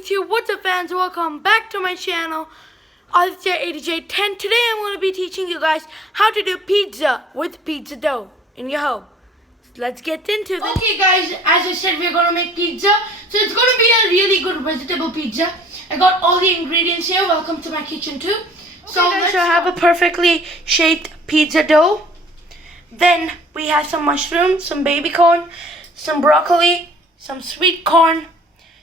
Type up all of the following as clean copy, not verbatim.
YouTube. What's up, fans? Welcome back to my channel, Aditya80J10. Today I'm going to be teaching you guys how to do pizza with pizza dough in your home. So let's get into this. Okay guys, as I said, we're going to make pizza. So it's going to be a really good vegetable pizza. I got all the ingredients here. Welcome to my kitchen too. So I have a perfectly shaped pizza dough. Then we have some mushrooms, some baby corn, some broccoli, some sweet corn,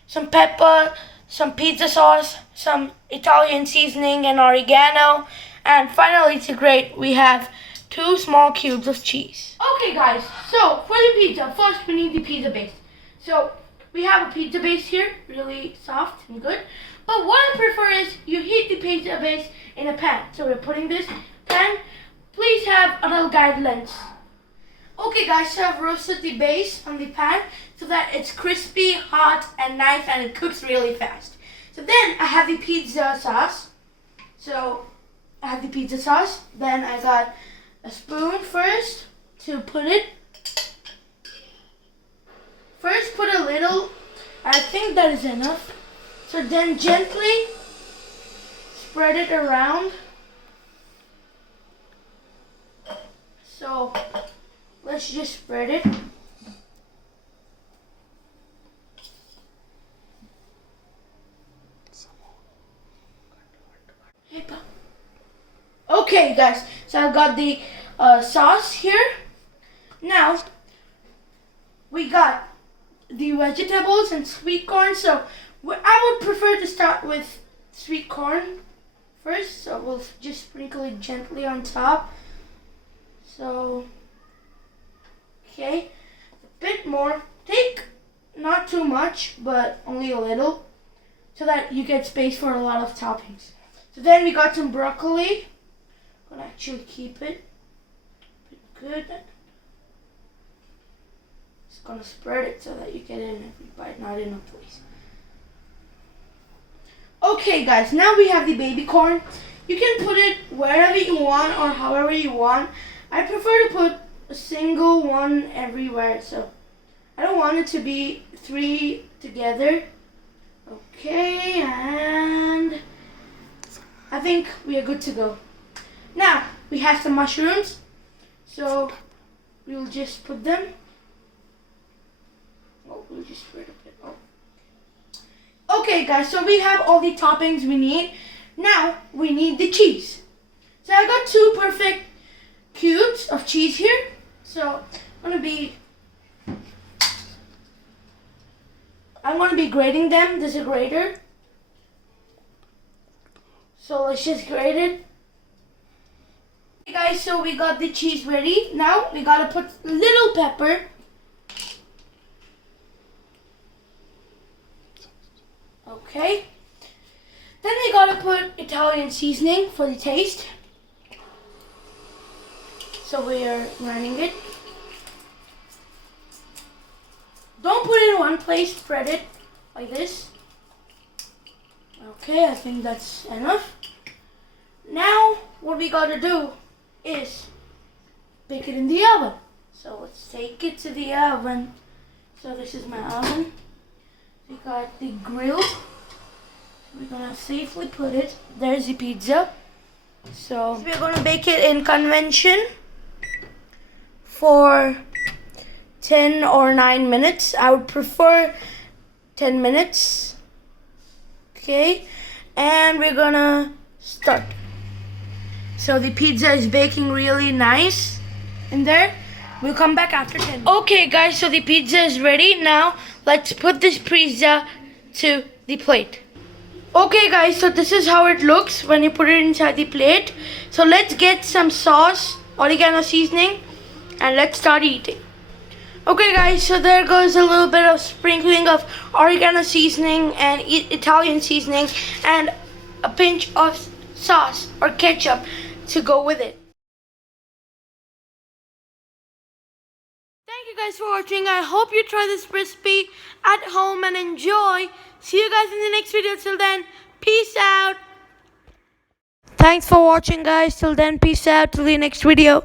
some pepper, some pizza sauce, some Italian seasoning and oregano, and finally to grate we have 2 small cubes of cheese. Okay guys, so for the pizza, first we need the pizza base. So we have a pizza base here, really soft and good. But what I prefer is you heat the pizza base in a pan. So we're putting this pan. Please have a little guidelines. Okay guys, so I've roasted the base on the pan so that it's crispy, hot, and nice, and it cooks really fast. So then I have the pizza sauce. Then I got a spoon first to put it. First put a little, I think that is enough. So then gently spread it around. So let's just spread it. Okay guys, so I've got the sauce here. Now we got the vegetables and sweet corn. So I would prefer to start with sweet corn first. So we'll just sprinkle it gently on top. So okay, a bit more. Take not too much, but only a little, so that you get space for a lot of toppings. So then we got some broccoli. I'm gonna actually keep it good. Just gonna spread it so that you get it in every bite, not in a place. Okay guys, now we have the baby corn. You can put it wherever you want or however you want. I prefer to put a single one everywhere, so I don't want it to be 3 together. Okay, and I think we are good to go. Now we have some mushrooms, so we'll just put them. We'll just spread a bit. Okay guys, so we have all the toppings we need. Now we need the cheese. So I got 2 perfect cubes of cheese here. So I'm gonna be grating them. There's a grater. So let's just grate it. Okay guys, so we got the cheese ready. Now we gotta put little pepper. Okay. Then we gotta put Italian seasoning for the taste. So we are running it. Don't put it in one place, spread it like this. Okay, I think that's enough. Now what we gotta do is bake it in the oven. So let's take it to the oven. So this is my oven. We got the grill. We're gonna safely put it. There's the pizza. So we're gonna bake it in convention for 10 or 9 minutes. I would prefer 10 minutes. Okay, and we're gonna start. So the pizza is baking really nice in there. We'll come back after 10 minutes. Okay guys, so the pizza is ready. Now let's put this pizza to the plate. Okay guys, so this is how it looks when you put it inside the plate. So let's get some sauce, oregano seasoning, and let's start eating. Okay guys, so there goes a little bit of sprinkling of oregano seasoning and Italian seasoning and a pinch of sauce or ketchup to go with it. Thank you guys for watching. I hope you try this recipe at home and enjoy. See you guys in the next video. Till then, peace out. Thanks for watching guys. Till then, peace out. Till the next video.